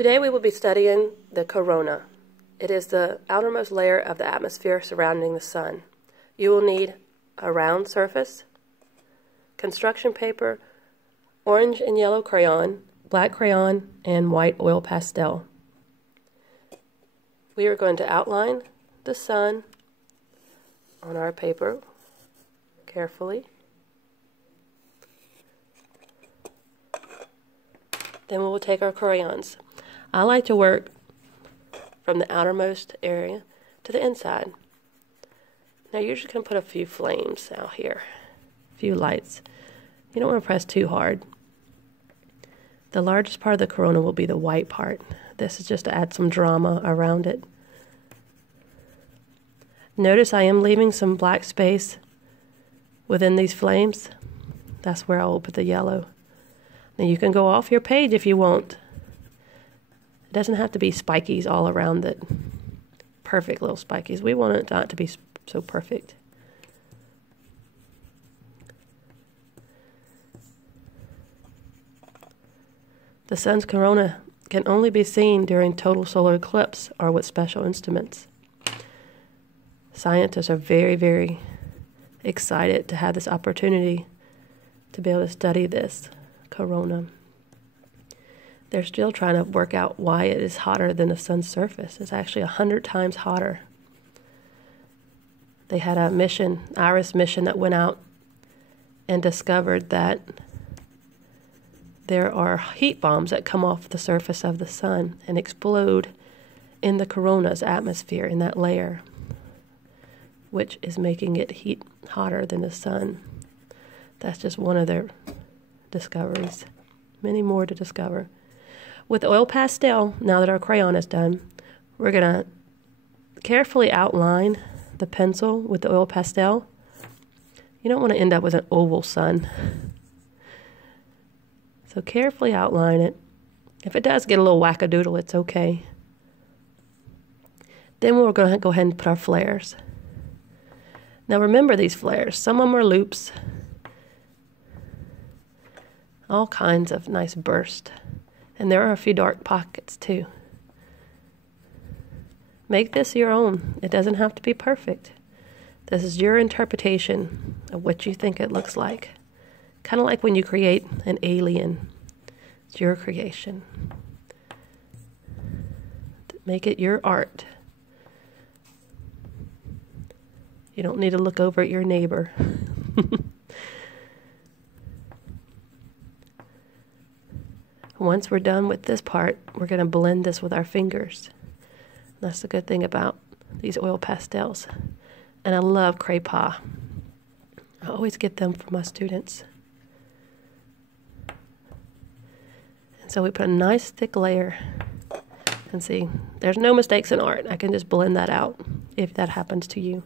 Today we will be studying the corona. It is the outermost layer of the atmosphere surrounding the sun. You will need a round surface, construction paper, orange and yellow crayon, black crayon, and white oil pastel. We are going to outline the sun on our paper carefully. Then we will take our crayons. I like to work from the outermost area to the inside. Now you're just going to put a few flames out here, a few lights. You don't want to press too hard. The largest part of the corona will be the white part. This is just to add some drama around it. Notice I am leaving some black space within these flames. That's where I will put the yellow. Now you can go off your page if you want. It doesn't have to be spikies all around it. Perfect little spikies. We want it not to be so perfect. The sun's corona can only be seen during total solar eclipse or with special instruments. Scientists are very, very excited to have this opportunity to be able to study this corona. They're still trying to work out why it is hotter than the sun's surface. It's actually 100 times hotter. They had a mission, IRIS mission, that went out and discovered that there are heat bombs that come off the surface of the sun and explode in the corona's atmosphere, in that layer, which is making it heat hotter than the sun. That's just one of their discoveries. Many more to discover. With oil pastel, now that our crayon is done, we're going to carefully outline the pencil with the oil pastel. You don't want to end up with an oval sun. So carefully outline it. If it does get a little wackadoodle, it's okay. Then we're going to go ahead and put our flares. Now remember these flares. Some of them are loops. All kinds of nice bursts. And there are a few dark pockets too. Make this your own. It doesn't have to be perfect. This is your interpretation of what you think it looks like. Kind of like when you create an alien. It's your creation. Make it your art. You don't need to look over at your neighbor. Once we're done with this part, we're going to blend this with our fingers. That's the good thing about these oil pastels. And I love craypas. I always get them for my students. And so we put a nice thick layer. And see, there's no mistakes in art. I can just blend that out if that happens to you.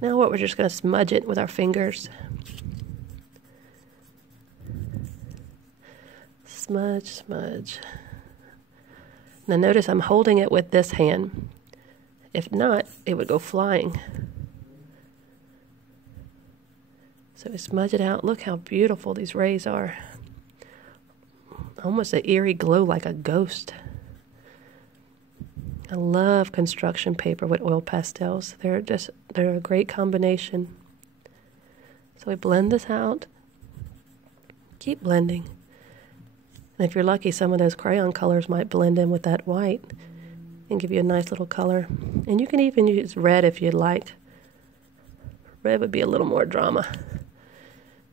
Now we're just going to smudge it with our fingers. Smudge, smudge. Now notice I'm holding it with this hand. If not, it would go flying. So we smudge it out. Look how beautiful these rays are. Almost an eerie glow like a ghost. I love construction paper with oil pastels. They're a great combination. So we blend this out. Keep blending. And if you're lucky, some of those crayon colors might blend in with that white and give you a nice little color. And you can even use red if you'd like. Red would be a little more drama.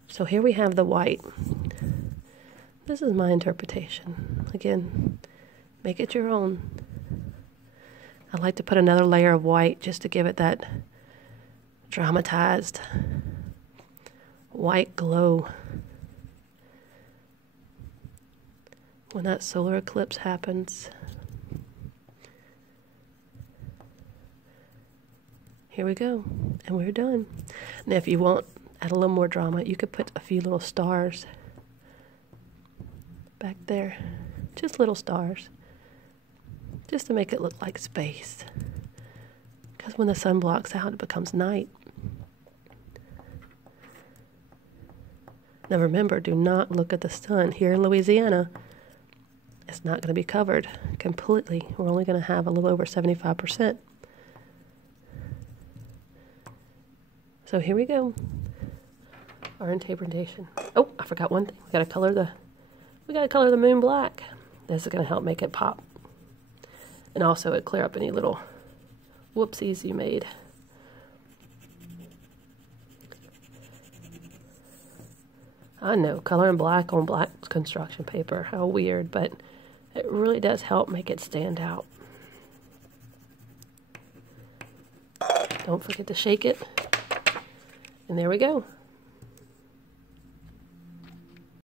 So here we have the white. This is my interpretation. Again, make it your own. I like to put another layer of white just to give it that dramatized white glow. When that solar eclipse happens. Here we go. And we're done. Now if you want add a little more drama, you could put a few little stars back there. Just little stars. Just to make it look like space. Because when the sun blocks out, it becomes night. Now remember, do not look at the sun. Here in Louisiana, it's not going to be covered completely. We're only going to have a little over 75%. So here we go. Our interpretation. Oh, I forgot one thing. We gotta color the moon black. This is gonna help make it pop. And also it clear up any little whoopsies you made. I know, coloring black on black construction paper, how weird, but it really does help make it stand out. Don't forget to shake it. And there we go.